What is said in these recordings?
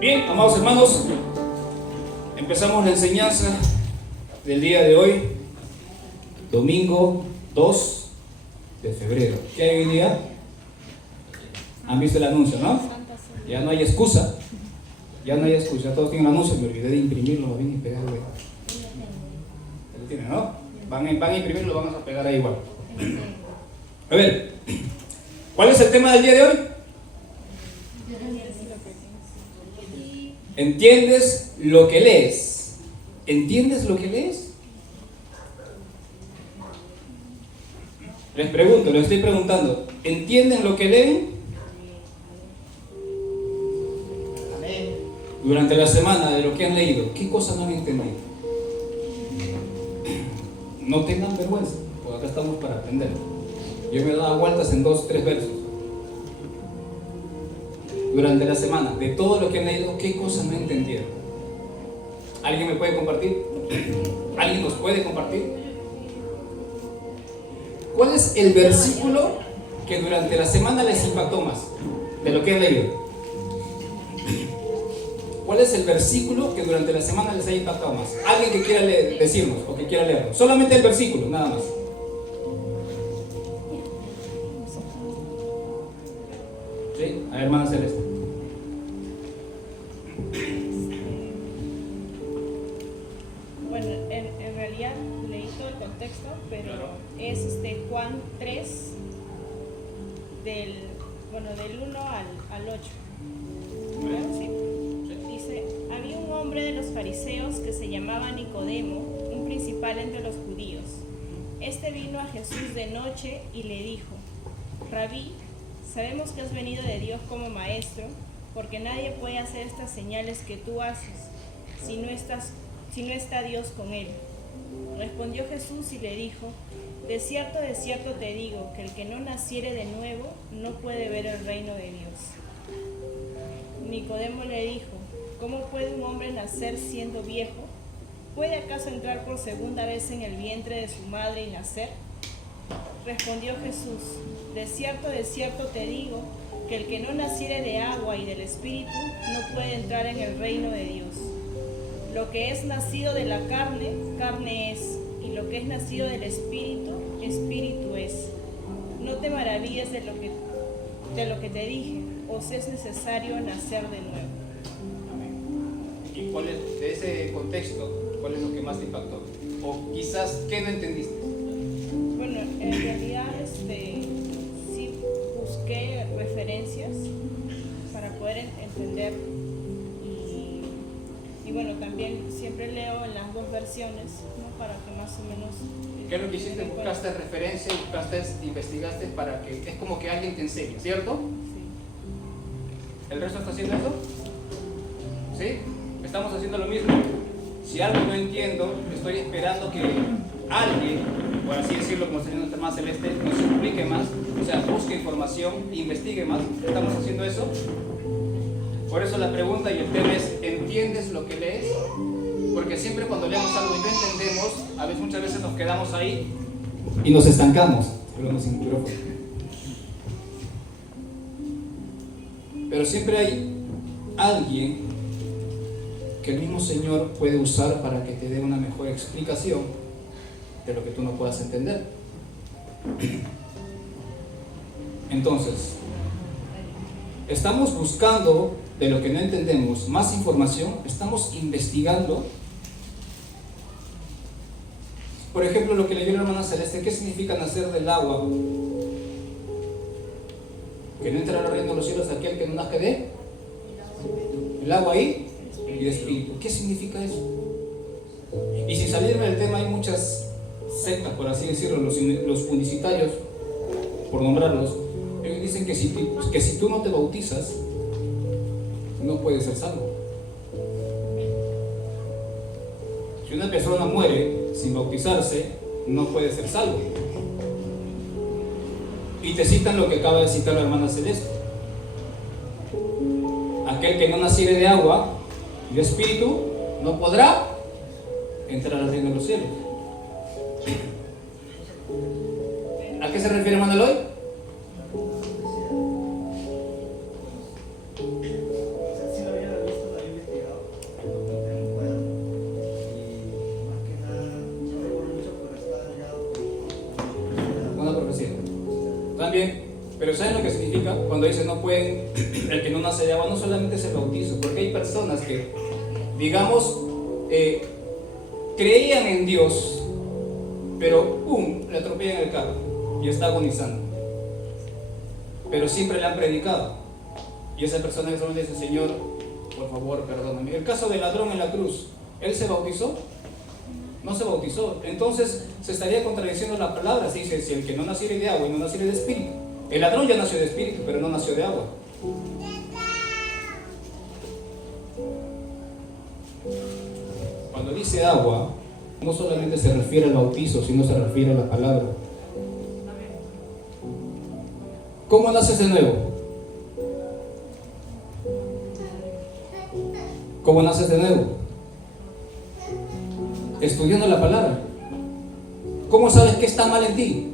Bien, amados hermanos, empezamos la enseñanza del día de hoy, domingo 2 de febrero. ¿Qué hay hoy día? Han visto el anuncio, ¿no? Ya no hay excusa. Ya no hay excusa. Todos tienen el anuncio. Me olvidé de imprimirlo, bien y pegarlo. Lo tienen, ¿no? Van a imprimirlo, lo van a pegar ahí igual. A ver, ¿cuál es el tema del día de hoy? ¿Entiendes lo que lees? ¿Entiendes lo que lees? Les pregunto, les estoy preguntando, ¿entienden lo que leen? Amén. Durante la semana de lo que han leído, ¿qué cosas no han entendido? No tengan vergüenza, porque acá estamos para aprender. Yo me he dado vueltas en 2 o 3 versos. Durante la semana, de todo lo que han leído, ¿qué cosas no entendieron? ¿Alguien me puede compartir? ¿Alguien nos puede compartir? ¿Cuál es el versículo que durante la semana les impactó más de lo que han leído? ¿Cuál es el versículo que durante la semana les ha impactado más? Alguien que quiera decirnos o que quiera leerlo. Solamente el versículo, nada más. ¿Sí? A ver, hermana Celeste. Bueno, en realidad leí todo el contexto, pero Claro. es Juan 3, del 1 al 8. Sí. Dice, había un hombre de los fariseos que se llamaba Nicodemo, un principal entre los judíos. Este vino a Jesús de noche y le dijo, Rabí, sabemos que has venido de Dios como maestro, porque nadie puede hacer estas señales que tú haces si no está Dios con él. Respondió Jesús y le dijo, de cierto te digo, que el que no naciere de nuevo no puede ver el reino de Dios. Nicodemo le dijo, ¿cómo puede un hombre nacer siendo viejo? ¿Puede acaso entrar por segunda vez en el vientre de su madre y nacer? Respondió Jesús, de cierto te digo, que el que no naciere de agua y del Espíritu no puede entrar en el reino de Dios. Lo que es nacido de la carne, carne es, y lo que es nacido del Espíritu, Espíritu es. No te maravilles de lo que te dije, os es necesario nacer de nuevo. Amén. ¿Y cuál es, de ese contexto, cuál es lo que más te impactó? O quizás, ¿qué no entendiste? Bueno, en realidad sí busqué referencias para poder entender y bueno, también siempre leo en las 2 versiones, ¿no? Para que más o menos... ¿Qué es lo que hiciste? Buscaste referencia y buscaste, investigaste para que, es como que alguien te enseñe, ¿cierto? Sí. ¿El resto está haciendo eso? ¿Sí? ¿Estamos haciendo lo mismo? Si algo no entiendo, estoy esperando que alguien, por así decirlo, como el Señor más celeste, nos explique más, o sea, busque información, investigue más. ¿Estamos haciendo eso? Por eso la pregunta y el tema es, ¿entiendes lo que lees? Porque siempre cuando leemos algo y no entendemos, muchas veces nos quedamos ahí y nos estancamos. Pero siempre hay alguien que el mismo Señor puede usar para que te dé una mejor explicación de lo que tú no puedas entender. Entonces, estamos buscando de lo que no entendemos más información, estamos investigando. Por ejemplo, lo que leyó la hermana Celeste, ¿qué significa nacer del agua? Que no entrará al reino de los cielos aquel que no nace de el agua ahí y el espíritu. ¿Qué significa eso? Y sin salirme del tema, hay muchas sectas, por así decirlo, los unicitarios, por nombrarlos, ellos dicen que si tú no te bautizas, no puedes ser salvo. Si una persona muere sin bautizarse, no puede ser salvo. Y te citan lo que acaba de citar la hermana Celeste. Aquel que no naciere de agua y de espíritu no podrá entrar al reino de los cielos. ¿A qué se refiere hermana Eloy? También, pero ¿saben lo que significa? Cuando dice no pueden, el que no nace de agua, no solamente es el bautizo, porque hay personas que, digamos, creían en Dios, pero ¡pum!, le atropellan el carro y está agonizando. Pero siempre le han predicado. Y esa persona que solamente dice, Señor, por favor, perdóname. El caso del ladrón en la cruz, ¿él se bautizó? No se bautizó. Entonces se estaría contradiciendo la palabra. Se dice, si el que no naciere de agua y no naciere de espíritu. El ladrón ya nació de espíritu, pero no nació de agua. Cuando dice agua, no solamente se refiere al bautizo, sino se refiere a la palabra. ¿Cómo naces de nuevo? ¿Cómo naces de nuevo? Estudiando la palabra. ¿Cómo sabes qué está mal en ti?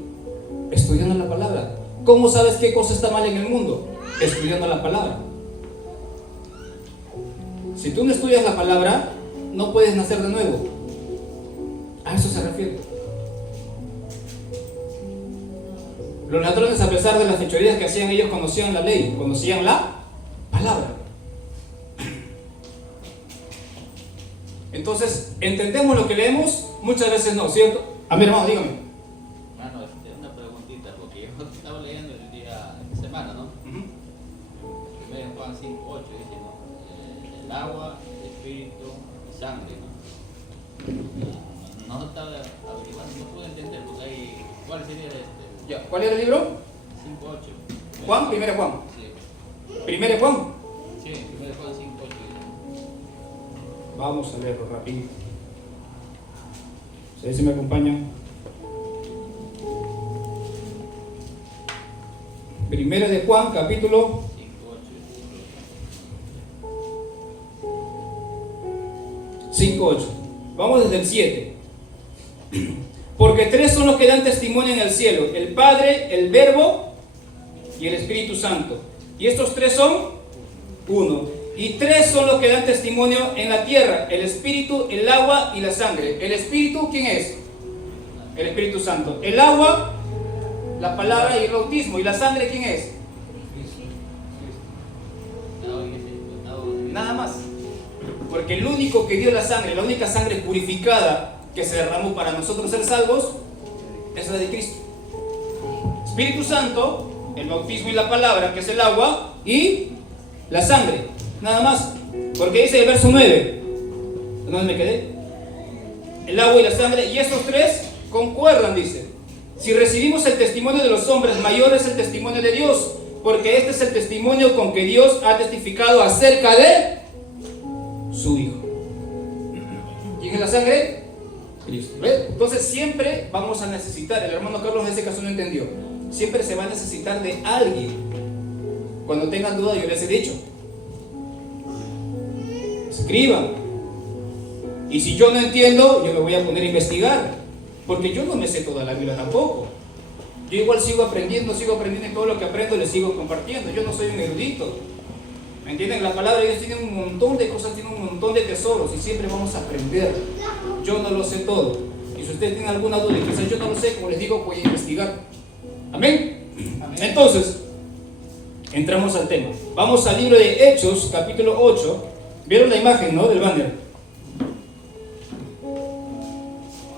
Estudiando la palabra. ¿Cómo sabes qué cosa está mal en el mundo? Estudiando la palabra. Si tú no estudias la palabra, no puedes nacer de nuevo. A eso se refiere. Los ladrones, a pesar de las fechorías que hacían, ellos conocían la ley, conocían la palabra. Entonces, ¿entendemos lo que leemos? Muchas veces no, ¿cierto? A mi hermano, dígame. Hermano, una preguntita, porque yo estaba leyendo el día de semana, ¿no? Primero en Juan 5:8 dice, ¿no? El agua, el espíritu y sangre, ¿no? No estaba averiguando, no pude entender, porque ahí, ¿cuál sería Ya, ¿cuál era el libro? 5:8. Juan, primero Juan. Sí. Primero Juan. Sí, primero Juan 5:8. Vamos a leerlo rapidito. ¿Ustedes se me acompañan? Primero de Juan, capítulo 5:8. Vamos desde el 7. Porque tres son los que dan testimonio en el cielo: el Padre, el Verbo y el Espíritu Santo. Y estos tres son uno. Y tres son los que dan testimonio en la tierra: el Espíritu, el agua y la sangre. ¿El Espíritu quién es? El Espíritu Santo. El agua, la palabra y el bautismo. ¿Y la sangre quién es? Nada más. Porque el único que dio la sangre, la única sangre purificada que se derramó para nosotros ser salvos, es la de Cristo. Espíritu Santo, el bautismo y la palabra, que es el agua, y la sangre. Nada más. Porque dice el verso 9. ¿Dónde me quedé? El agua y la sangre. Y estos tres concuerdan, dice. Si recibimos el testimonio de los hombres, mayor es el testimonio de Dios. Porque este es el testimonio con que Dios ha testificado acerca de su Hijo. ¿Quién es la sangre? Cristo. ¿Ves? Entonces siempre vamos a necesitar. El hermano Carlos en ese caso no entendió. Siempre se va a necesitar de alguien. Cuando tengan duda, yo les he dicho: escriban. Y si yo no entiendo, yo me voy a poner a investigar, porque yo no me sé toda la Biblia tampoco. Yo igual sigo aprendiendo y todo lo que aprendo le sigo compartiendo. Yo no soy un erudito. ¿Me entienden? La palabra de Dios tiene un montón de cosas, tiene un montón de tesoros, y siempre vamos a aprender. Yo no lo sé todo. Y si ustedes tienen alguna duda y quizás yo no lo sé, como les digo, voy a investigar. ¿Amén? Amén. Entonces, entramos al tema. Vamos al libro de Hechos, capítulo 8. ¿Vieron la imagen, no? Del banner.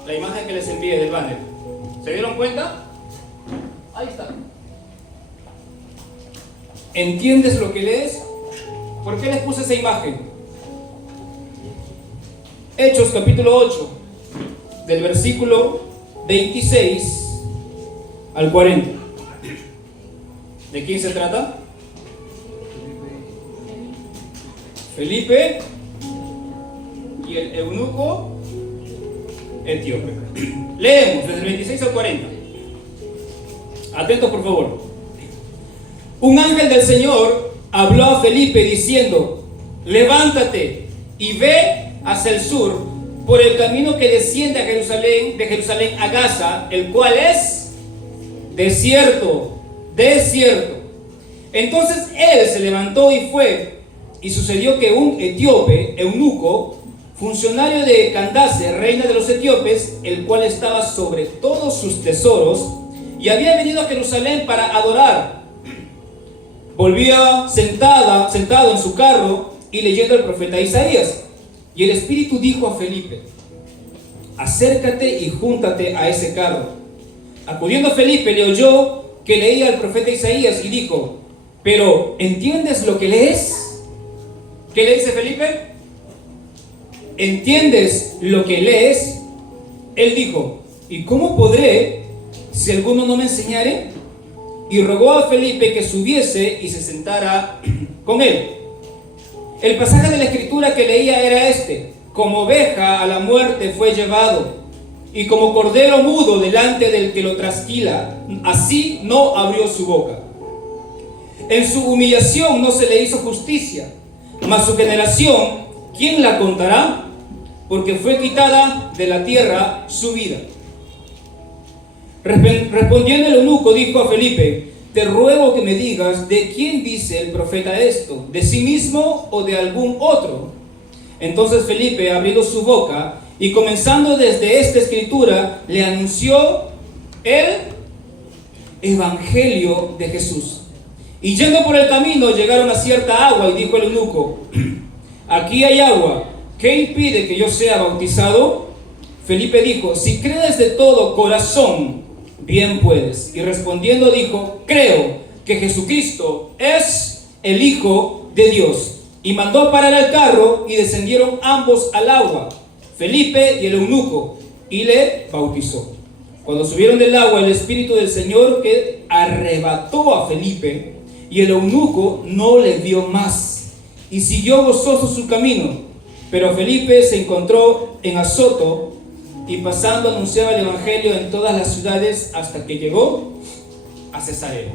La imagen que les envié del banner. ¿Se dieron cuenta? Ahí está. ¿Entiendes lo que lees? ¿Por qué les puse esa imagen? Hechos capítulo 8, del versículo 26 al 40. ¿De quién se trata? Felipe y el eunuco etíope. Leemos desde el 26 al 40. Atentos, por favor. Un ángel del Señor habló a Felipe diciendo: levántate y ve hacia el sur por el camino que desciende a Jerusalén, de Jerusalén a Gaza, el cual es desierto. Entonces él se levantó y fue, y sucedió que un etíope, eunuco, funcionario de Candace, reina de los etíopes, el cual estaba sobre todos sus tesoros, y había venido a Jerusalén para adorar. Volvía sentado en su carro y leyendo el profeta Isaías. Y el Espíritu dijo a Felipe: acércate y júntate a ese carro. Acudiendo Felipe, le oyó que leía el profeta Isaías y dijo: pero ¿entiendes lo que lees? ¿Qué le dice Felipe? ¿Entiendes lo que lees? Él dijo: ¿y cómo podré si alguno no me enseñare? Y rogó a Felipe que subiese y se sentara con él. El pasaje de la escritura que leía era este: como oveja a la muerte fue llevado, y como cordero mudo delante del que lo trasquila, así no abrió su boca. En su humillación no se le hizo justicia, mas su generación, ¿quién la contará? Porque fue quitada de la tierra su vida. Respondiendo el eunuco, dijo a Felipe: te ruego que me digas, ¿de quién dice el profeta esto? ¿De sí mismo o de algún otro? Entonces Felipe, abriendo su boca y comenzando desde esta escritura, le anunció el evangelio de Jesús. Y yendo por el camino, llegaron a cierta agua, y dijo el eunuco: aquí hay agua, ¿qué impide que yo sea bautizado? Felipe dijo: si crees de todo corazón, bien puedes. Y respondiendo dijo: creo que Jesucristo es el Hijo de Dios. Y mandó parar el carro, y descendieron ambos al agua, Felipe y el eunuco, y le bautizó. Cuando subieron del agua, el Espíritu del Señor que arrebató a Felipe, y el eunuco no le vio más, y siguió gozoso su camino. Pero Felipe se encontró en Azoto, y pasando anunciaba el evangelio en todas las ciudades hasta que llegó a Cesarea.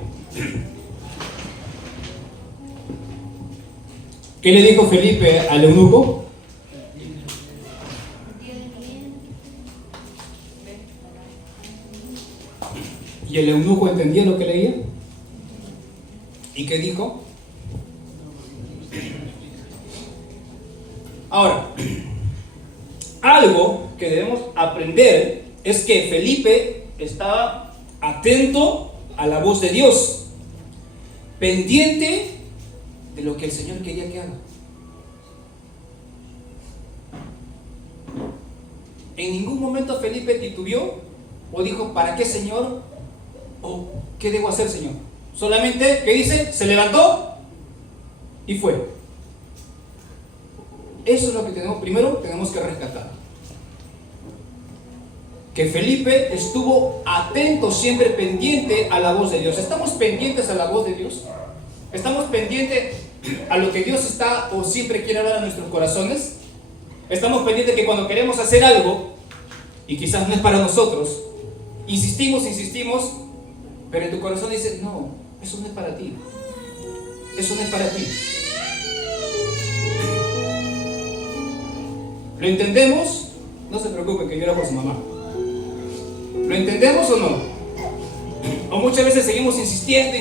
¿Qué le dijo Felipe al eunuco? ¿Y el eunuco entendía lo que leía? ¿Y qué dijo? Ahora, algo que debemos aprender es que Felipe estaba atento a la voz de Dios, pendiente de lo que el Señor quería que haga. En ningún momento Felipe titubeó o dijo: ¿para qué, Señor? ¿O qué debo hacer, Señor? Solamente, ¿qué dice? Se levantó y fue. Eso es lo que primero tenemos que rescatar. Que Felipe estuvo atento, siempre pendiente a la voz de Dios. ¿Estamos pendientes a la voz de Dios? ¿Estamos pendientes a lo que Dios está o siempre quiere hablar a nuestros corazones? ¿Estamos pendientes que cuando queremos hacer algo, y quizás no es para nosotros, insistimos, pero en tu corazón dices: no, eso no es para ti, eso no es para ti? ¿Lo entendemos? No se preocupe, que llora por su mamá. ¿Lo entendemos o no? O muchas veces seguimos insistiendo.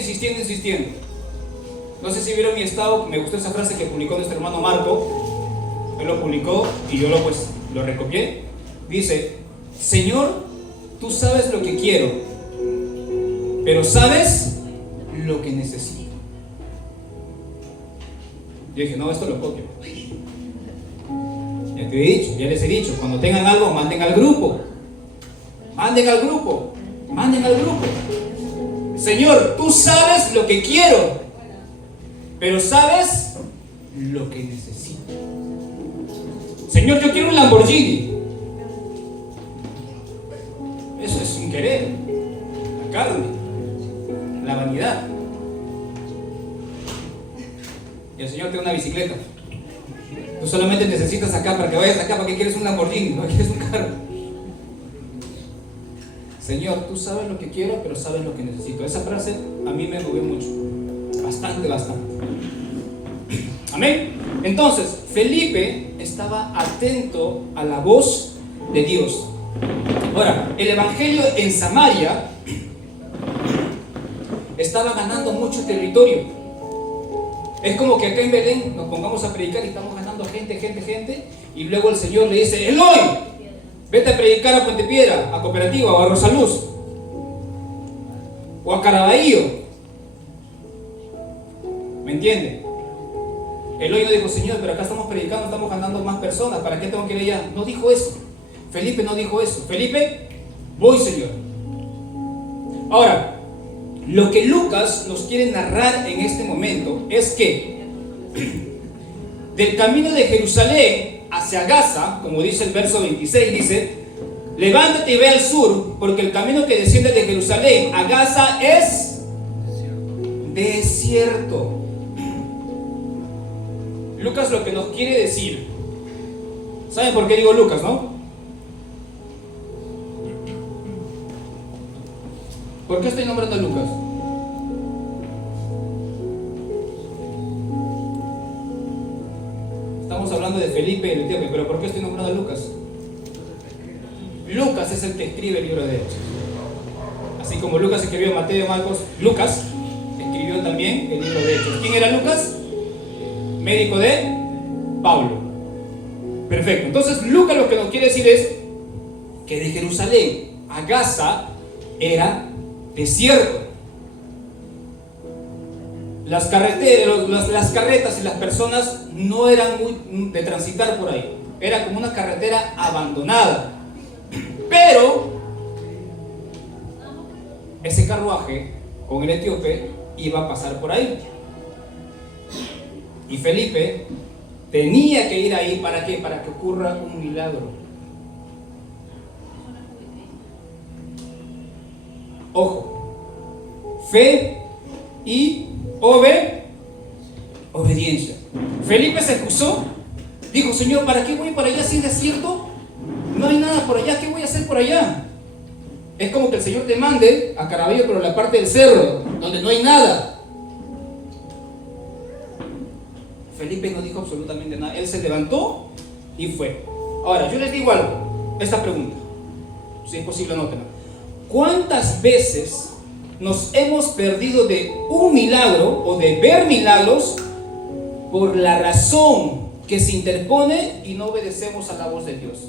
No sé si vieron mi estado, me gustó esa frase que publicó nuestro hermano Marco. Él lo publicó y yo lo recopié. Dice: Señor, tú sabes lo que quiero, pero sabes lo que necesito. Yo dije: no, esto lo copio. Ya les he dicho, cuando tengan algo, manden al grupo. Señor, tú sabes lo que quiero, pero sabes lo que necesito. Señor, yo quiero un Lamborghini. Eso es un querer, la carne, la vanidad. Y el Señor te da una bicicleta. Tú solamente necesitas acá, para que vayas acá. ¿Para qué quieres un Lamborghini? ¿Para qué quieres un carro? Señor, tú sabes lo que quiero, pero sabes lo que necesito. Esa frase a mí me movió mucho. Bastante. Amén. Entonces, Felipe estaba atento a la voz de Dios. Ahora, el evangelio en Samaria estaba ganando mucho territorio. Es como que acá en Belén nos pongamos a predicar y estamos ganando gente, y luego el Señor le dice: Eloy, vete a predicar a Puente Piedra, a Cooperativa o a Rosaluz. o a Caraballo. ¿Me entiende? Eloy no dijo, Señor, pero acá estamos predicando, estamos ganando más personas, ¿para qué tengo que ir allá? No dijo eso. Felipe no dijo eso. Felipe, voy, Señor. Ahora, lo que Lucas nos quiere narrar en este momento es que del camino de Jerusalén hacia Gaza, como dice el verso 26, dice: levántate y ve al sur, porque el camino que desciende de Jerusalén a Gaza es desierto. Lucas lo que nos quiere decir, ¿saben por qué digo Lucas, no? ¿Por qué estoy nombrando a Lucas? Estamos hablando de Felipe y el etíope, pero ¿por qué estoy nombrando a Lucas? Lucas es el que escribe el libro de Hechos. Así como Lucas escribió Mateo y Marcos, Lucas escribió también el libro de Hechos. ¿Quién era Lucas? Médico de Pablo. Perfecto. Entonces Lucas lo que nos quiere decir es que de Jerusalén a Gaza era desierto. Las carretas y las personas no eran muy de transitar por ahí. Era como una carretera abandonada. Pero ese carruaje con el etíope iba a pasar por ahí. Y Felipe tenía que ir ahí, ¿para qué? Para que ocurra un milagro. Ojo, fe y obediencia. Felipe se excusó, dijo: Señor, ¿para qué voy para allá si es desierto? No hay nada por allá, ¿qué voy a hacer por allá? Es como que el Señor te mande a Caraballo, pero en la parte del cerro, donde no hay nada. Felipe no dijo absolutamente nada. Él se levantó y fue. Ahora, yo les digo algo, esta pregunta, si es posible anótenla. ¿Cuántas veces nos hemos perdido de un milagro o de ver milagros por la razón que se interpone y no obedecemos a la voz de Dios?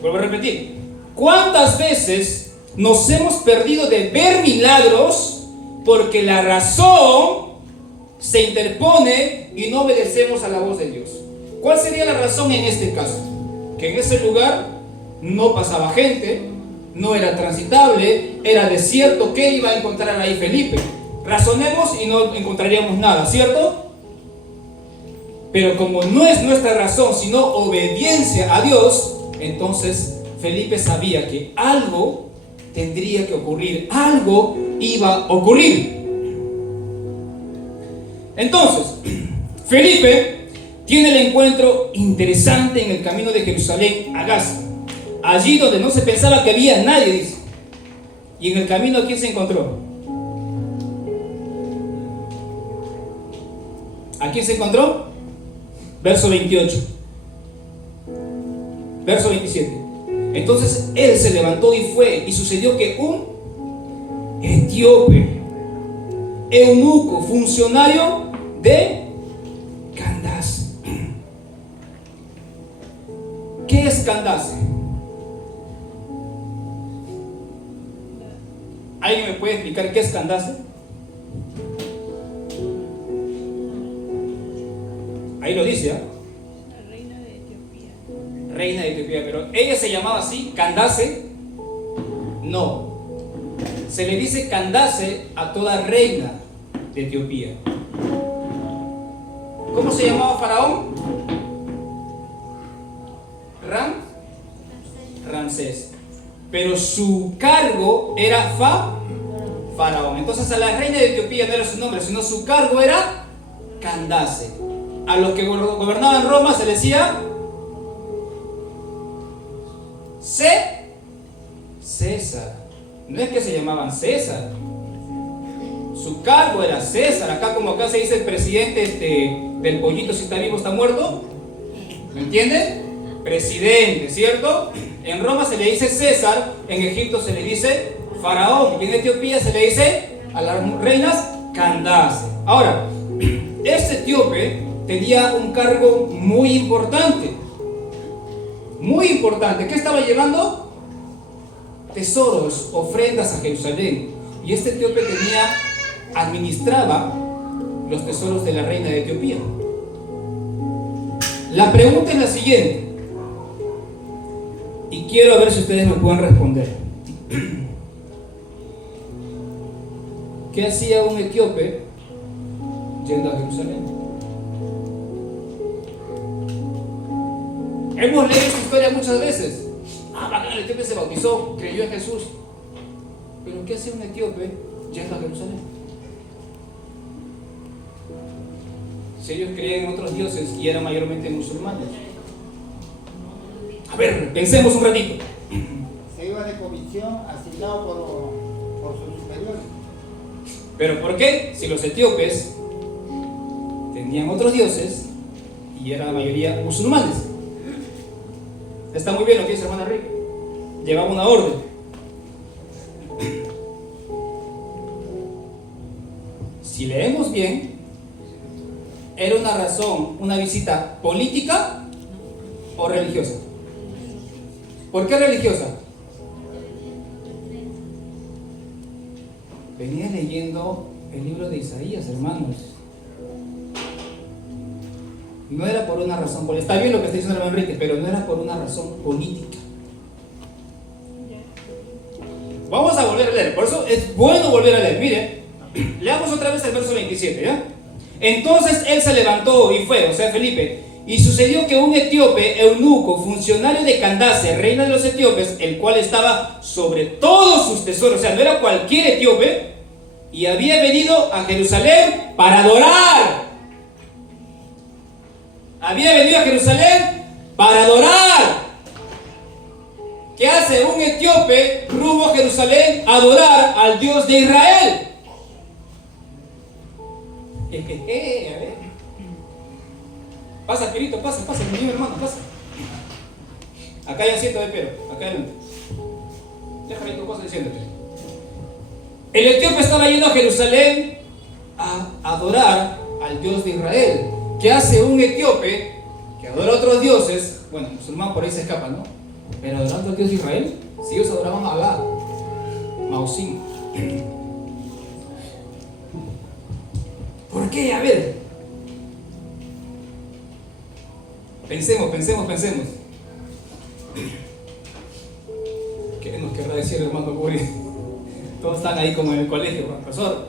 Vuelvo a repetir. ¿Cuántas veces nos hemos perdido de ver milagros porque la razón se interpone y no obedecemos a la voz de Dios? ¿Cuál sería la razón en este caso? Que en ese lugar no pasaba gente, no era transitable, era desierto. ¿Qué iba a encontrar ahí Felipe? Razonemos y no encontraríamos nada, ¿cierto? Pero como no es nuestra razón, sino obediencia a Dios, entonces Felipe sabía que algo tendría que ocurrir, algo iba a ocurrir. Entonces, Felipe tiene el encuentro interesante en el camino de Jerusalén a Gaza, allí donde no se pensaba que había nadie, dice. Y en el camino, ¿a quién se encontró? ¿A quién se encontró? Verso 28. Verso 27. Entonces él se levantó y fue, y sucedió que un etíope, eunuco, funcionario de Candace. ¿Qué es Candace? ¿Alguien me puede explicar qué es Candace? Ahí lo dice, ¿eh? La reina de Etiopía. Reina de Etiopía, pero ella se llamaba así, Candace. No, se le dice Candace a toda reina de Etiopía. ¿Cómo se llamaba Faraón? Ramsés. Pero su cargo era Faraón. Entonces a la reina de Etiopía no era su nombre, sino su cargo era Candace. A los que gobernaban Roma se decía César. No es que se llamaban César, su cargo era César. Acá, como acá se dice el presidente del pollito, si está vivo está muerto, ¿me entienden? Presidente, ¿cierto? En Roma se le dice César, en Egipto se le dice Faraón, y en Etiopía se le dice a las reinas Candace. Ahora, este etíope tenía un cargo muy importante. Muy importante. ¿Qué estaba llevando? tesoros, ofrendas a Jerusalén. Y este etíope administraba los tesoros de la reina de Etiopía. La pregunta es la siguiente, y quiero ver si ustedes me pueden responder. ¿Qué hacía un etíope yendo a Jerusalén? Hemos leído esta historia muchas veces. Bacán, el etíope se bautizó, creyó en Jesús. Pero ¿qué hacía un etíope yendo a Jerusalén? Si ellos creían en otros dioses y eran mayormente musulmanes. A ver, pensemos un ratito. Se iba de comisión asignado por sus superiores. ¿Pero por qué? Si los etíopes tenían otros dioses y eran la mayoría musulmanes. Está muy bien lo que dice hermana Rick. Llevaba una orden. Si leemos bien, ¿era una razón, una visita política o religiosa? ¿Por qué religiosa? Venía leyendo el libro de Isaías, hermanos. No era por una razón política. Está bien lo que está diciendo el hermano Enrique, pero no era por una razón política. Vamos a volver a leer. Por eso es bueno volver a leer. Mire, leamos otra vez el verso 27, ¿ya? Entonces él se levantó y fue, o sea, Felipe. Y sucedió que un etíope, eunuco, funcionario de Candace, reina de los etíopes, el cual estaba sobre todos sus tesoros, o sea, no era cualquier etíope, y había venido a Jerusalén para adorar. Había venido a Jerusalén para adorar. ¿Qué hace un etíope rumbo a Jerusalén a adorar al Dios de Israel? A ver. Pasa, Pirito, pasa, mi hermano, pasa. Acá hay asiento de pero, acá adelante. Déjame tu cosa diciéndote. El etíope estaba yendo a Jerusalén a adorar al Dios de Israel. ¿Qué hace un etíope que adora a otros dioses? Bueno, musulmán por ahí se escapa, ¿no? Pero adorando al Dios de Israel, si ellos adoraban a Alá, Mausín. ¿Por qué? A ver. Pensemos. ¿Qué nos querrá decir, hermano Guri? Todos están ahí como en el colegio, profesor.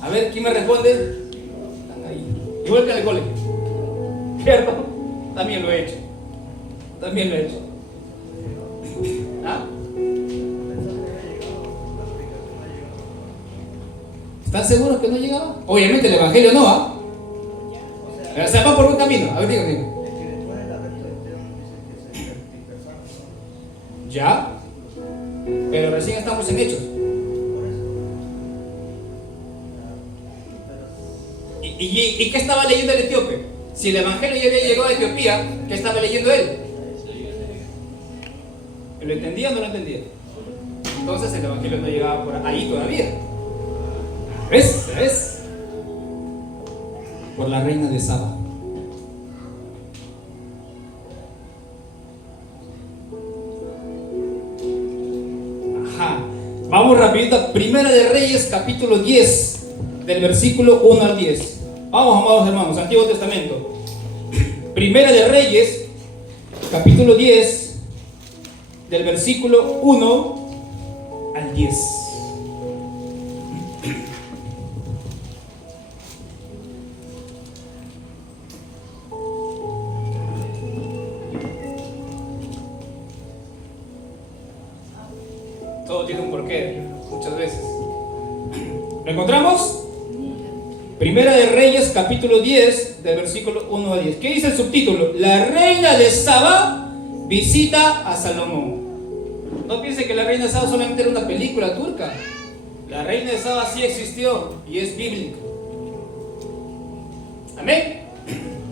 A ver, ¿quién me responde? Están ahí. Igual que en el colegio. ¿Cierto? También lo he hecho. ¿Ah? ¿Están seguros que no llegaba? Obviamente el evangelio no, ¿ah? O sea, va por un camino. A ver, dígame. Ya, pero recién estamos en Hechos. ¿Y qué estaba leyendo el etíope? Si el evangelio ya había llegado a Etiopía, ¿qué estaba leyendo él? ¿Lo entendía o no lo entendía? Entonces el evangelio no llegaba por ahí todavía. ¿Ves? Por la reina de Saba. Vamos rapidito a Primera de Reyes, capítulo 10, del versículo 1 al 10. Vamos, amados hermanos, Antiguo Testamento. Primera de Reyes, capítulo 10, del versículo 1 al 10. Todo tiene un porqué, muchas veces. ¿Lo encontramos? Primera de Reyes, capítulo 10, del versículo 1 a 10. ¿Qué dice el subtítulo? La reina de Saba visita a Salomón. No piense que la reina de Saba solamente era una película turca. La reina de Saba sí existió y es bíblico. Amén.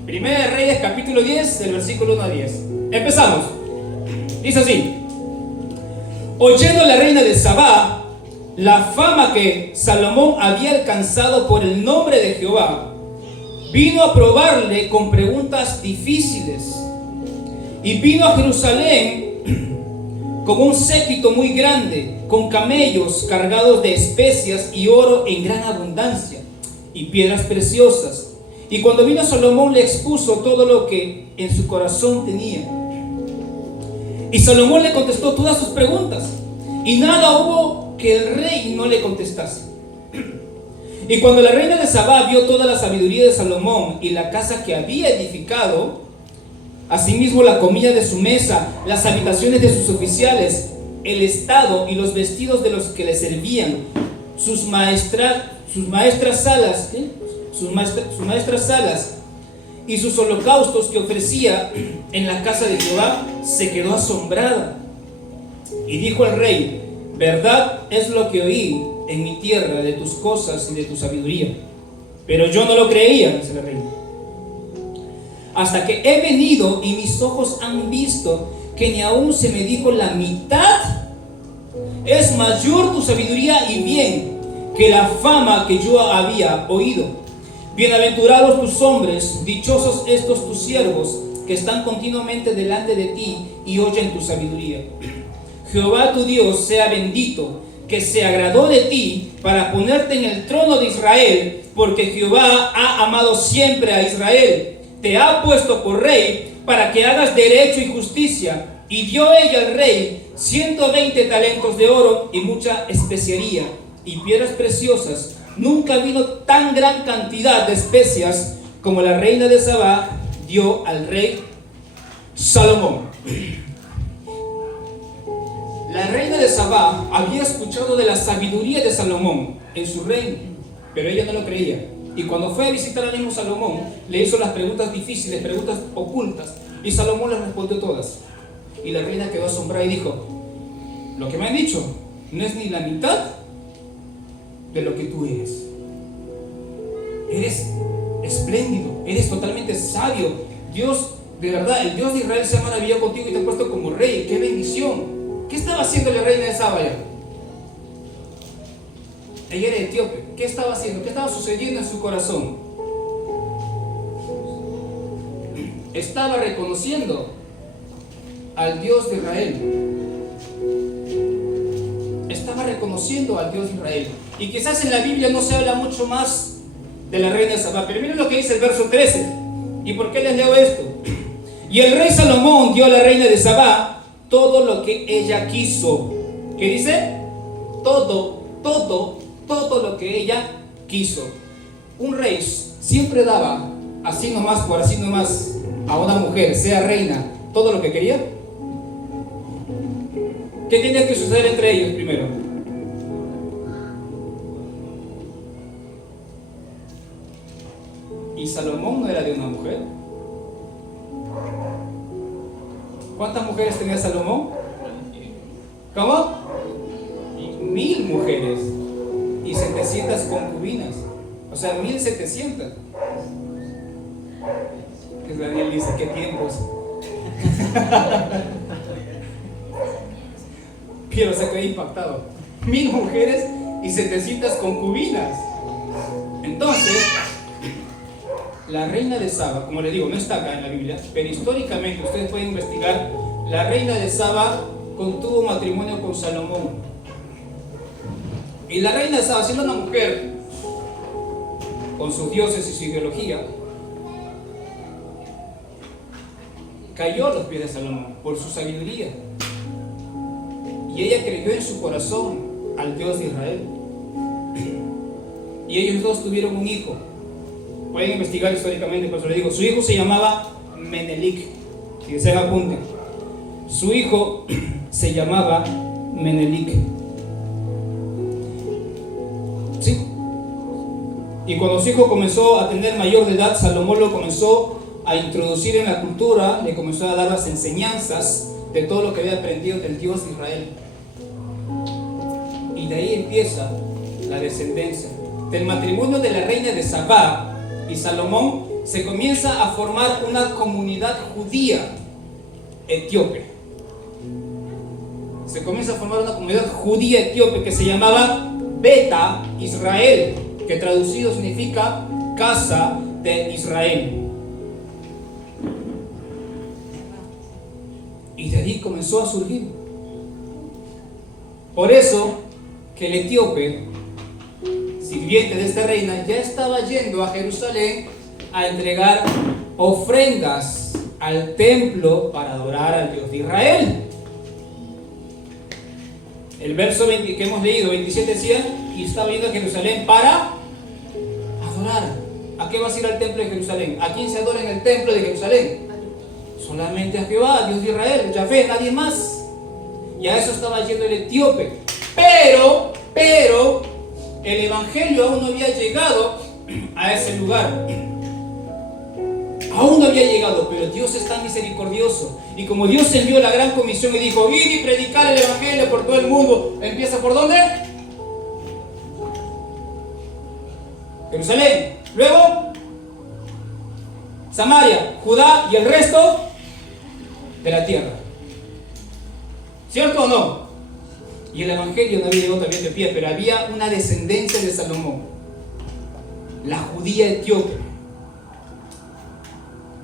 Primera de Reyes, capítulo 10, del versículo 1 a 10. Empezamos. Dice así: oyendo la reina de Sabá la fama que Salomón había alcanzado por el nombre de Jehová, vino a probarle con preguntas difíciles, y vino a Jerusalén con un séquito muy grande, con camellos cargados de especias y oro en gran abundancia, y piedras preciosas. Y cuando vino Salomón le expuso todo lo que en su corazón tenía. Y Salomón le contestó todas sus preguntas, y nada hubo que el rey no le contestase. Y cuando la reina de Sabá vio toda la sabiduría de Salomón y la casa que había edificado, asimismo la comida de su mesa, las habitaciones de sus oficiales, el estado y los vestidos de los que le servían, sus maestras salas, y sus holocaustos que ofrecía en la casa de Jehová, se quedó asombrada. Y dijo al rey: verdad es lo que oí en mi tierra de tus cosas y de tu sabiduría, pero yo no lo creía, dice la reina, hasta que he venido y mis ojos han visto que ni aún se me dijo la mitad. Es mayor tu sabiduría y bien que la fama que yo había oído. Bienaventurados tus hombres, dichosos estos tus siervos, que están continuamente delante de ti y oyen tu sabiduría. Jehová tu Dios sea bendito, que se agradó de ti para ponerte en el trono de Israel, porque Jehová ha amado siempre a Israel. Te ha puesto por rey para que hagas derecho y justicia. Y dio ella al rey 120 talentos de oro y mucha especiería y piedras preciosas. Nunca vino tan gran cantidad de especias como la reina de Sabá dio al rey Salomón. La reina de Sabá había escuchado de la sabiduría de Salomón en su reino, pero ella no lo creía. Y cuando fue a visitar al mismo Salomón, le hizo las preguntas difíciles, preguntas ocultas, y Salomón les respondió todas. Y la reina quedó asombrada y dijo: lo que me han dicho no es ni la mitad de lo que tú eres. Eres espléndido, eres totalmente sabio. Dios, de verdad, el Dios de Israel se ha maravillado contigo y te ha puesto como rey. ¡Qué bendición! ¿Qué estaba haciendo la reina de Sabá? Ella era etíope. ¿Qué estaba haciendo? ¿Qué estaba sucediendo en su corazón? Estaba reconociendo al Dios de Israel. Estaba reconociendo al Dios de Israel. Y quizás en la Biblia no se habla mucho más de la reina de Sabá, pero miren lo que dice el verso 13. ¿Y por qué les leo esto? Y el rey Salomón dio a la reina de Sabá todo lo que ella quiso. ¿Qué dice? Todo lo que ella quiso. Un rey siempre daba así nomás, por así nomás, a una mujer, sea reina, todo lo que quería. ¿Qué tenía que suceder entre ellos primero? Y Salomón no era de una mujer. ¿Cuántas mujeres tenía Salomón? ¿Cómo? 1000 mujeres y 700 concubinas. O sea, 1700. Que Daniel dice: ¿qué tiempos? Pero se quedó impactado. 1000 mujeres y 700 concubinas. Entonces, la reina de Sabá, como les digo, no está acá en la Biblia, pero históricamente ustedes pueden investigar. La reina de Sabá contuvo matrimonio con Salomón. Y la reina de Sabá, siendo una mujer con sus dioses y su ideología, cayó a los pies de Salomón por su sabiduría. Y ella creyó en su corazón al Dios de Israel. Y ellos dos tuvieron un hijo. Pueden investigar históricamente, por eso les digo. Su hijo se llamaba Menelik. Si desean, apunten. Su hijo se llamaba Menelik. ¿Sí? Y cuando su hijo comenzó a tener mayor de edad, Salomón lo comenzó a introducir en la cultura, le comenzó a dar las enseñanzas de todo lo que había aprendido del Dios de Israel. Y de ahí empieza la descendencia. Del matrimonio de la reina de Sabá y Salomón se comienza a formar una comunidad judía etíope. Se comienza a formar una comunidad judía etíope que se llamaba Beta Israel, que traducido significa casa de Israel. Y de ahí comenzó a surgir Por eso que el etíope, sirviente de esta reina, ya estaba yendo a Jerusalén a entregar ofrendas al templo para adorar al Dios de Israel. El verso 20 que hemos leído, 27, decía, y estaba yendo a Jerusalén para adorar. ¿A qué vas a ir al templo de Jerusalén? ¿A quién se adora en el templo de Jerusalén? Solamente a Jehová, Dios de Israel, Yahvé, nadie más. Y a eso estaba yendo el etíope. Pero el evangelio aún no había llegado a ese lugar. Aún no había llegado, pero Dios es tan misericordioso. Y como Dios envió la gran comisión y dijo, id y predicar el evangelio por todo el mundo, ¿empieza por dónde? Jerusalén. Luego, Samaria, Judá y el resto de la tierra. ¿Cierto o no? Y el evangelio no había llegado también de pie, pero había una descendencia de Salomón, la judía etíope.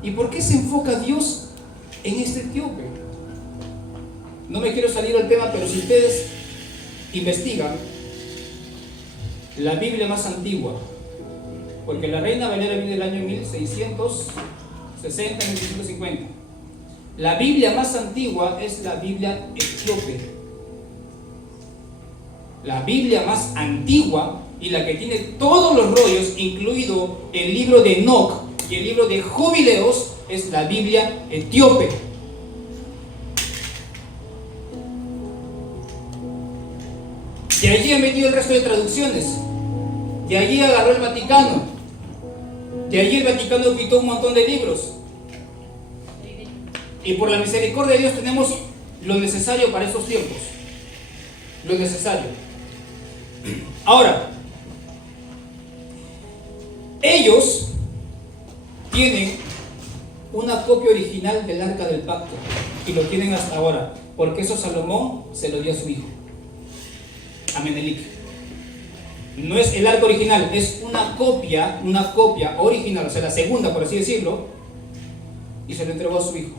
¿Y por qué se enfoca Dios en este etíope? No me quiero salir del tema, pero si ustedes investigan la Biblia más antigua, porque la Reina Valera viene del año 1660, 1650. La Biblia más antigua es la Biblia etíope. La Biblia más antigua y la que tiene todos los rollos, incluido el libro de Enoc y el libro de Jubileos, es la Biblia etíope. De allí han venido el resto de traducciones. De allí agarró el Vaticano. De allí el Vaticano quitó un montón de libros. Y por la misericordia de Dios tenemos lo necesario para estos tiempos. Lo necesario. Ahora, ellos tienen una copia original del Arca del Pacto y lo tienen hasta ahora, porque eso Salomón se lo dio a su hijo, a Menelik. No es el arca original, es una copia original, o sea, la segunda, por así decirlo, y se lo entregó a su hijo.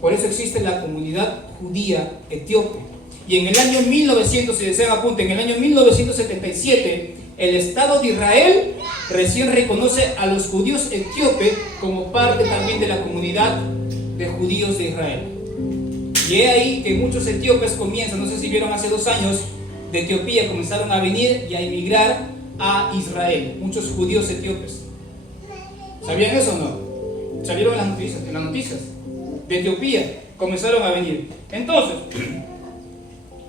Por eso existe la comunidad judía etíope. Y en el año 1900, si desean apunten, en el año 1977, el Estado de Israel recién reconoce a los judíos etíopes como parte también de la comunidad de judíos de Israel. Y es ahí que muchos etíopes comienzan, no sé si vieron hace 2 años, de Etiopía comenzaron a venir y a emigrar a Israel, muchos judíos etíopes. ¿Sabían eso o no? Salieron en las noticias. De Etiopía comenzaron a venir. Entonces,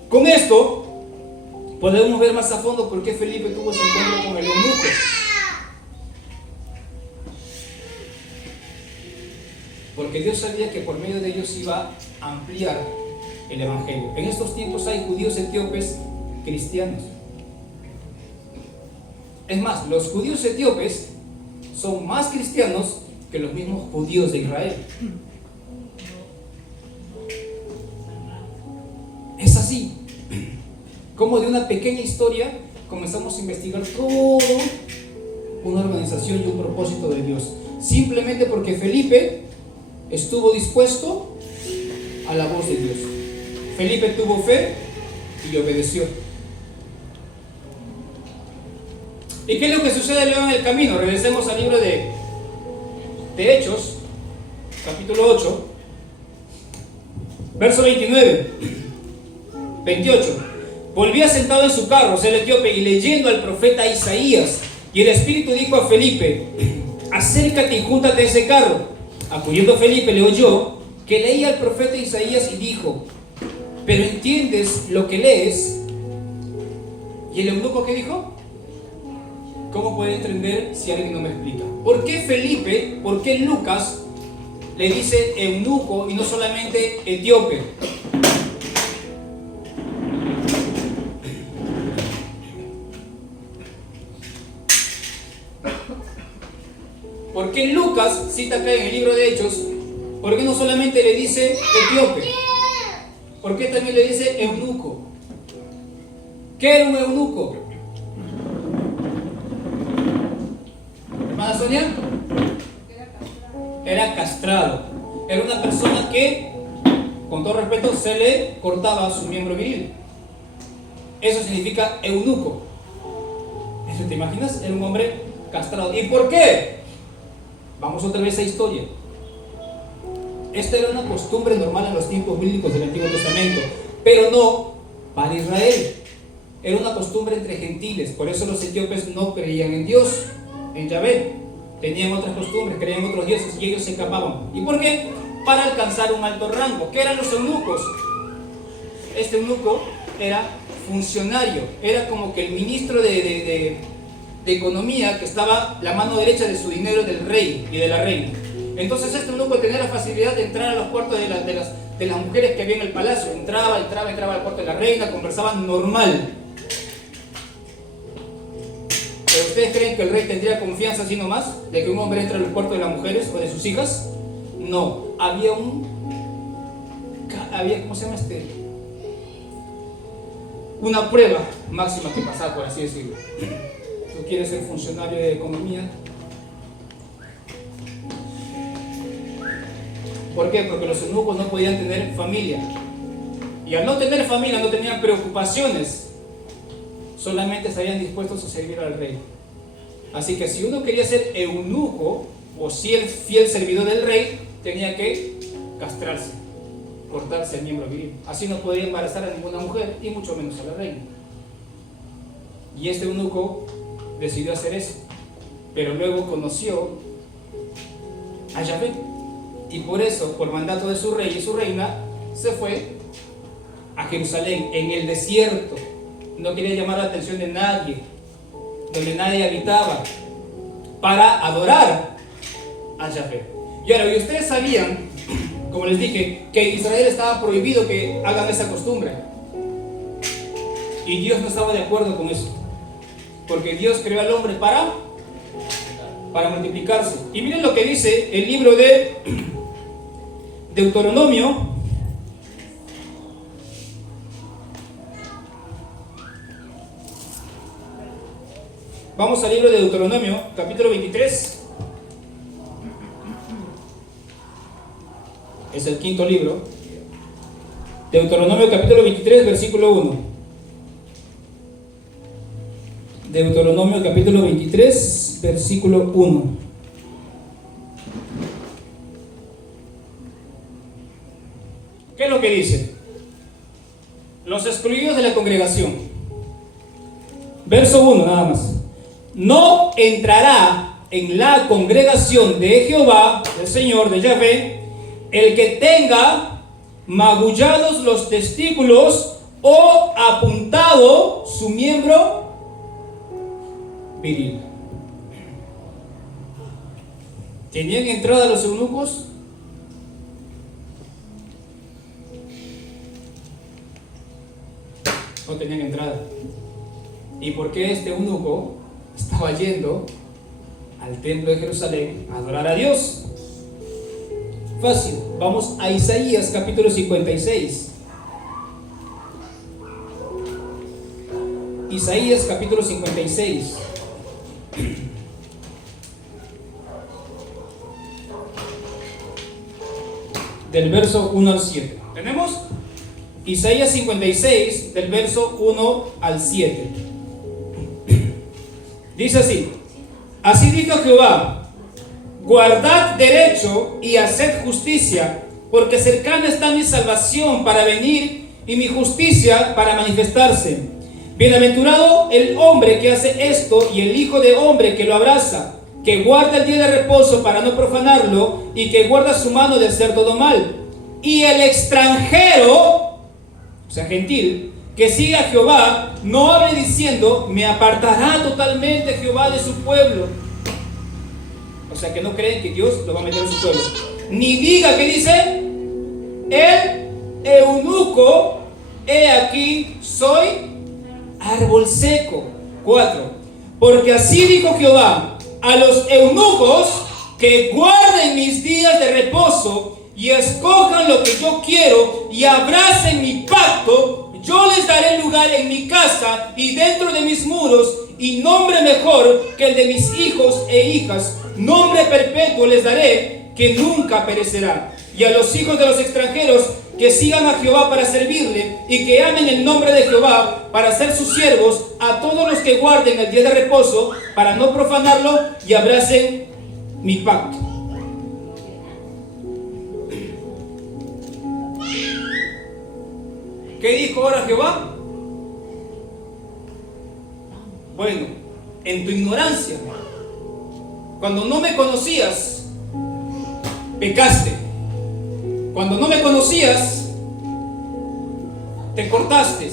con esto podemos ver más a fondo por qué Felipe tuvo ese encuentro con el eunuco. Porque Dios sabía que por medio de ellos iba a ampliar el evangelio. En estos tiempos hay judíos etíopes cristianos. Es más, los judíos etíopes son más cristianos que los mismos judíos de Israel. Es así. Como de una pequeña historia comenzamos a investigar toda una organización y un propósito de Dios. Simplemente porque Felipe estuvo dispuesto a la voz de Dios. Felipe tuvo fe y obedeció. ¿Y qué es lo que sucede luego en el camino? Regresemos al libro de Hechos, capítulo 8, verso 29, 28. Volvía sentado en su carro, el etíope, y leyendo al profeta Isaías. Y el Espíritu dijo a Felipe: acércate y júntate a ese carro. Acudiendo Felipe le oyó que leía al profeta Isaías y dijo: ¿pero entiendes lo que lees? ¿Y el eunuco qué dijo? ¿Cómo puede entender si alguien no me explica? ¿Por qué Felipe, por qué Lucas le dice eunuco y no solamente etíope? ¿Por qué Lucas cita acá en el libro de Hechos? ¿Por qué no solamente le dice etíope? ¿Por qué también le dice eunuco? ¿Qué era un eunuco? ¿Hermana Sonia? Era castrado. Era una persona que, con todo respeto, se le cortaba su miembro viril. Eso significa eunuco. ¿Te imaginas? Era un hombre castrado. ¿Y por qué? Vamos otra vez a historia. Esta era una costumbre normal en los tiempos bíblicos del Antiguo Testamento, pero no para Israel. Era una costumbre entre gentiles. Por eso los etíopes no creían en Dios, en Yahvé. Tenían otras costumbres, creían en otros dioses y ellos se escapaban. ¿Y por qué? Para alcanzar un alto rango. ¿Qué eran los eunucos? Este eunuco era funcionario, era como que el ministro de economía, que estaba la mano derecha de su dinero del rey y de la reina. Entonces este eunuco tenía la facilidad de entrar a los cuartos de las mujeres que había en el palacio. Entraba al cuarto de la reina, conversaban normal. ¿Pero ustedes creen que el rey tendría confianza así nomás de que un hombre entre a los cuartos de las mujeres o de sus hijas? No, había ¿cómo se llama una prueba máxima que pasar, por así decirlo. Tú quieres ser funcionario de economía. ¿Por qué? Porque los eunucos no podían tener familia. Y al no tener familia no tenían preocupaciones. Solamente estarían dispuestos a servir al rey. Así que si uno quería ser eunuco o si el fiel servidor del rey, tenía que castrarse, cortarse el miembro viril. Así no podía embarazar a ninguna mujer y mucho menos a la reina. Y este eunuco decidió hacer eso, pero luego conoció a Yahvé y por eso, por mandato de su rey y su reina, se fue a Jerusalén, en el desierto. No quería llamar la atención de nadie, donde nadie habitaba, para adorar a Yahvé. Y ahora, ¿y ustedes sabían, como les dije, que en Israel estaba prohibido que hagan esa costumbre? Y Dios no estaba de acuerdo con eso, porque Dios creó al hombre para multiplicarse. Y miren lo que dice el libro de Deuteronomio, vamos al libro de Deuteronomio, capítulo 23. Es el quinto libro. Deuteronomio capítulo 23, versículo 1. Deuteronomio capítulo 23, versículo 1. ¿Qué es lo que dice? Los excluidos de la congregación. Verso 1 nada más. No entrará en la congregación de Jehová, del Señor, de Yahvé, el que tenga magullados los testículos o apuntado su miembro viril. ¿Tenían entrada los eunucos? No tenían entrada. ¿Y por qué este eunuco estaba yendo al templo de Jerusalén a adorar a Dios? Fácil, vamos a Isaías capítulo 56. Isaías capítulo 56. Del verso 1 al 7. ¿Tenemos? Isaías 56, del verso 1 al 7. Dice así: así dijo Jehová: guardad derecho y haced justicia, porque cercana está mi salvación para venir y mi justicia para manifestarse. Bienaventurado el hombre que hace esto y el hijo de hombre que lo abraza, que guarda el día de reposo para no profanarlo y que guarda su mano de hacer todo mal. Y el extranjero, o sea gentil, que sigue a Jehová, no hable diciendo: me apartará totalmente Jehová de su pueblo. O sea, que no creen que Dios lo va a meter en su pueblo. Ni diga, que dice, el eunuco, he aquí, soy árbol seco. 4. Porque así dijo Jehová: a los eunucos que guarden mis días de reposo y escojan lo que yo quiero y abracen mi pacto, yo les daré lugar en mi casa y dentro de mis muros, y nombre mejor que el de mis hijos e hijas, nombre perpetuo les daré, que nunca perecerá. y a los hijos de los extranjeros que sigan a Jehová para servirle y que amen el nombre de Jehová para ser sus siervos, a todos los que guarden el día de reposo para no profanarlo y abracen mi pacto. ¿Qué dijo ahora Jehová? Bueno, en tu ignorancia, cuando no me conocías, pecaste. Cuando no me conocías, te cortaste.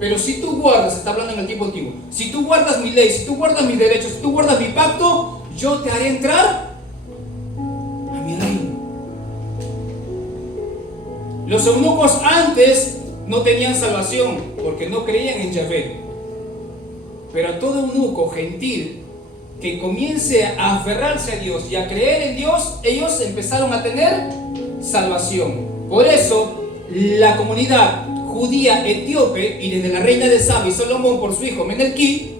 Pero si tú guardas, está hablando en el tiempo antiguo, si tú guardas mi ley, si tú guardas mis derechos, si tú guardas mi pacto, yo te haré entrar a mi reino. Los eunucos antes no tenían salvación porque no creían en Yahvé. Pero a todo eunuco gentil que comience a aferrarse a Dios y a creer en Dios, ellos empezaron a tener salvación. Por eso la comunidad judía etíope y desde la reina de Saba y Salomón por su hijo Menelquí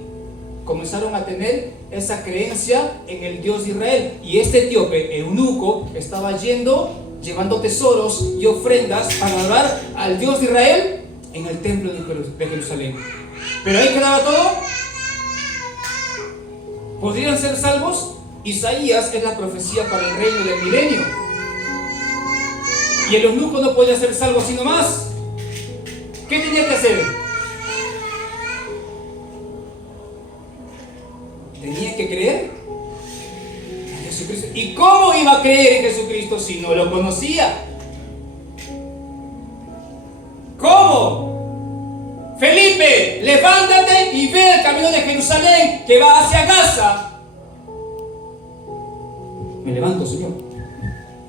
comenzaron a tener esa creencia en el Dios de Israel. Y este etíope eunuco estaba llevando tesoros y ofrendas para adorar al Dios de Israel en el templo de Jerusalén. Pero ahí quedaba todo. ¿Podrían ser salvos? Isaías es la profecía para el reino del milenio. Y el eunuco no podía ser salvo sino más. ¿Qué tenía que hacer? Tenía que creer en Jesucristo. ¿Y cómo iba a creer en Jesucristo si no lo conocía? ¿Cómo? Felipe, levántate y ve el camino de Jerusalén que va hacia Gaza. Me levanto, Señor.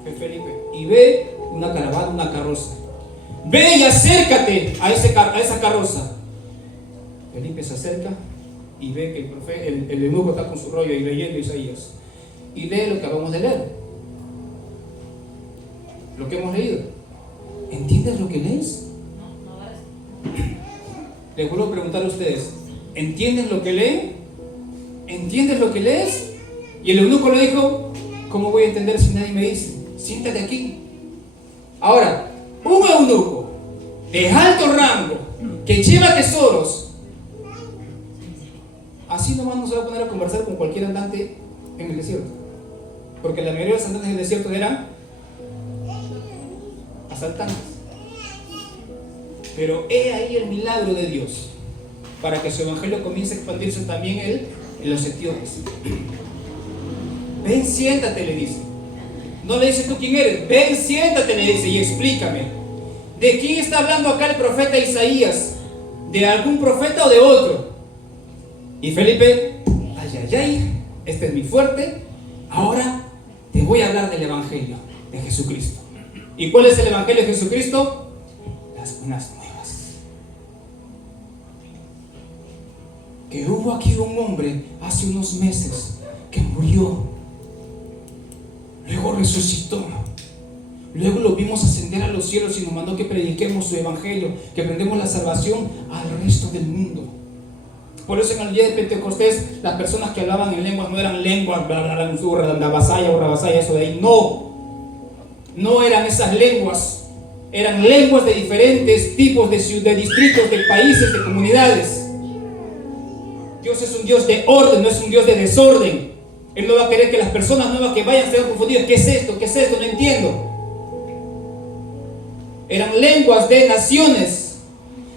Fue Felipe. Y ve una caravana, una carroza. Ve y acércate a esa carroza. Felipe se acerca y ve que el eunuco está con su rollo y leyendo Isaías. Y lee lo que acabamos de leer. Lo que hemos leído. ¿Entiendes lo que lees? Les vuelvo a preguntar a ustedes, ¿entienden lo que leen? ¿Entiendes lo que lees? Y el eunuco le dijo, ¿cómo voy a entender si nadie me dice? Siéntate aquí. Ahora, un eunuco de alto rango que lleva tesoros, así nomás no se va a poner a conversar con cualquier andante en el desierto. Porque la mayoría de los andantes en el desierto eran asaltantes. Pero he ahí el milagro de Dios para que su evangelio comience a expandirse también en los etíopes. Ven, siéntate, le dice. No le dice tú quién eres. Ven, siéntate, le dice, y explícame. ¿De quién está hablando acá el profeta Isaías? ¿De algún profeta o de otro? Y Felipe, ay, este es mi fuerte. Ahora te voy a hablar del evangelio de Jesucristo. ¿Y cuál es el evangelio de Jesucristo? Las buenas nuevas. Que hubo aquí un hombre hace unos meses que murió, luego resucitó, luego lo vimos ascender a los cielos y nos mandó que prediquemos su evangelio, que prendemos la salvación al resto del mundo. Por eso en el día de Pentecostés las personas que hablaban en lenguas no eran lenguas eso de ahí, no eran esas lenguas. Eran lenguas de diferentes tipos de distritos, de países, de comunidades. Dios es un Dios de orden, no es un Dios de desorden. Él no va a querer que las personas nuevas que vayan se vean confundidas. ¿Qué es esto? ¿Qué es esto? No entiendo. Eran lenguas de naciones.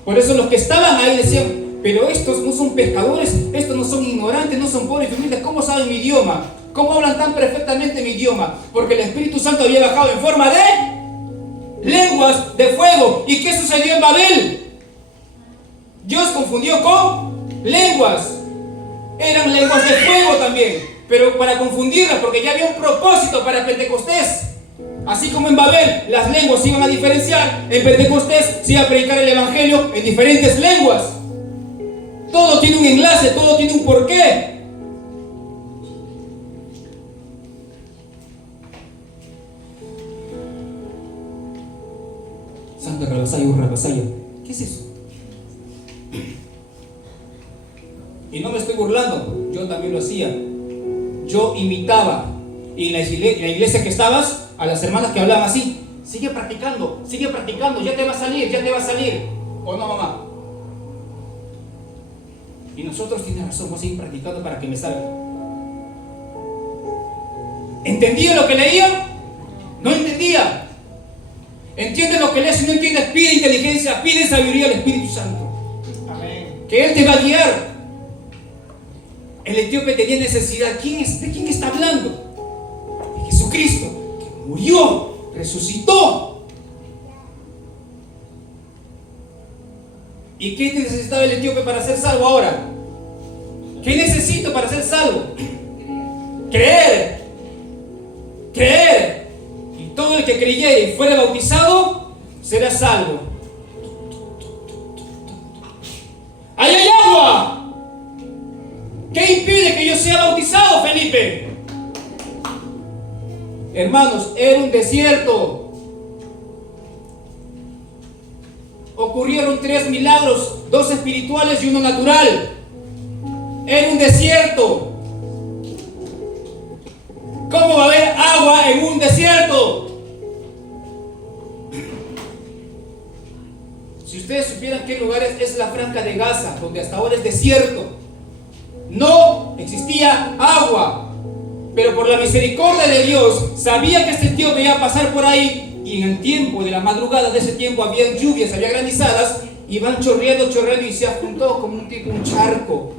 Por eso los que estaban ahí decían, pero estos no son pescadores, estos no son ignorantes, no son pobres y humildes. ¿Cómo saben mi idioma? ¿Cómo hablan tan perfectamente mi idioma? Porque el Espíritu Santo había bajado en forma de lenguas de fuego. ¿Y qué sucedió en Babel? Dios confundió con lenguas. Eran lenguas de fuego también, pero para confundirlas, porque ya había un propósito para Pentecostés. Así como en Babel las lenguas se iban a diferenciar, en Pentecostés se iba a predicar el evangelio en diferentes lenguas. Todo tiene un enlace, todo tiene un porqué. Santa Rabasaya, ¿qué es eso? Y no me estoy burlando, yo también lo hacía. Yo imitaba. Y en la iglesia que estabas, a las hermanas que hablaban así: sigue practicando, ya te va a salir. ¿O no, mamá? Y nosotros, tiene razón, vamos a seguir practicando para que me salga. ¿Entendía lo que leía? No entendía. Entiende lo que lees y no entiendes, pide inteligencia, pide sabiduría al Espíritu Santo. Amén. Que Él te va a guiar. El etíope tenía necesidad. ¿De quién está hablando? De Jesucristo, que murió, resucitó. ¿Y qué necesitaba el etíope para ser salvo ahora? ¿Qué necesito para ser salvo? Creer. Y todo el que creyere y fuera bautizado será salvo. ¡Ahí hay agua! ¿Qué impide que yo sea bautizado, Felipe? Hermanos, era un desierto. Ocurrieron 3 milagros, 2 espirituales y 1 natural. Era un desierto. ¿Cómo va a haber agua en un desierto? Si ustedes supieran qué lugar es la Franja de Gaza, donde hasta ahora es desierto, no existía agua, pero por la misericordia de Dios sabía que este tío iba a pasar por ahí, y en el tiempo de la madrugada de ese tiempo había lluvias, había granizadas, y van chorreando y se juntó como un charco.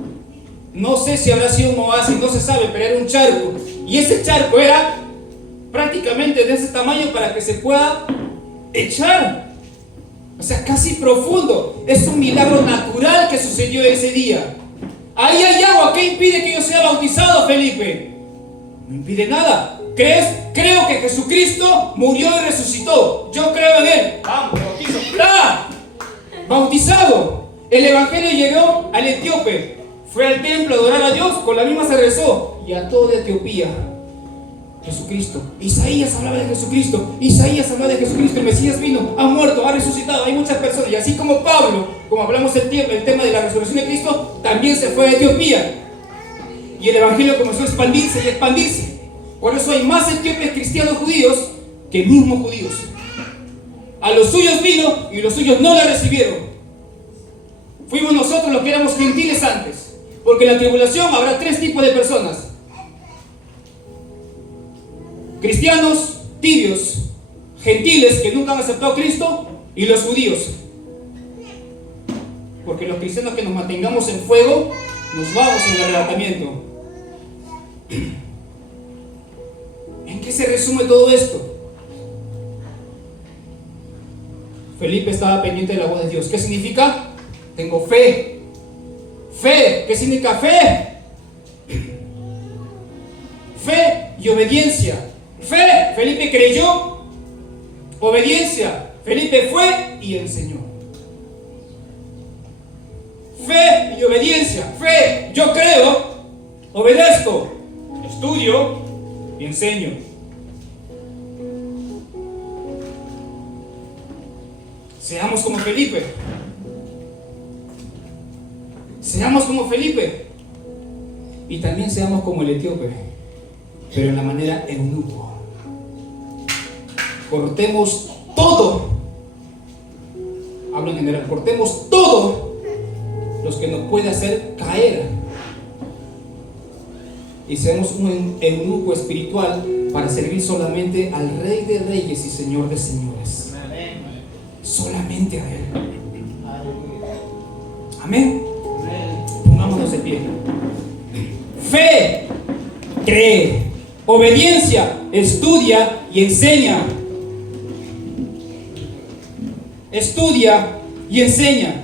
No sé si habrá sido un oasis, no se sabe, pero era un charco. Y ese charco era prácticamente de ese tamaño para que se pueda echar. O sea, casi profundo. Es un milagro natural que sucedió ese día. Ahí hay agua. ¿Qué impide que yo sea bautizado, Felipe? No impide nada. Creo que Jesucristo murió y resucitó. Yo creo en Él. Vamos, bautizo. ¡Ah! Bautizado. El evangelio llegó al etíope. Fue al templo a adorar a Dios, con la misma se rezó, y a toda Etiopía. Jesucristo. Isaías hablaba de Jesucristo. El Mesías vino, ha muerto, ha resucitado. Hay muchas personas, y así como Pablo, como hablamos el tema de la resurrección de Cristo, también se fue a Etiopía. Y el evangelio comenzó a expandirse y expandirse. Por eso hay más etíopes cristianos judíos que mismos judíos. A los suyos vino y los suyos no le recibieron. Fuimos nosotros los que éramos gentiles antes. Porque en la tribulación habrá 3 tipos de personas: cristianos tibios, gentiles que nunca han aceptado a Cristo, y los judíos. Porque los cristianos que nos mantengamos en fuego, nos vamos en el arrebatamiento. ¿En qué se resume todo esto? Felipe estaba pendiente de la voz de Dios. ¿Qué significa? Tengo fe. Fe, ¿qué significa fe? Fe y obediencia. Fe, Felipe creyó. Obediencia, Felipe fue y enseñó. Fe y obediencia. Fe, yo creo, obedezco, estudio y enseño. Seamos como Felipe. Seamos como Felipe. Y también seamos como el etíope, pero en la manera eunuco. Cortemos todo. Hablo en general. Cortemos todo los que nos puede hacer caer. Y seamos un eunuco espiritual para servir solamente al Rey de Reyes y Señor de Señores. Amén. Solamente a Él. Aleluya. Amén. Amén. Pongámonos de pie. Fe, cree. Obediencia, estudia y enseña. Estudia y enseña.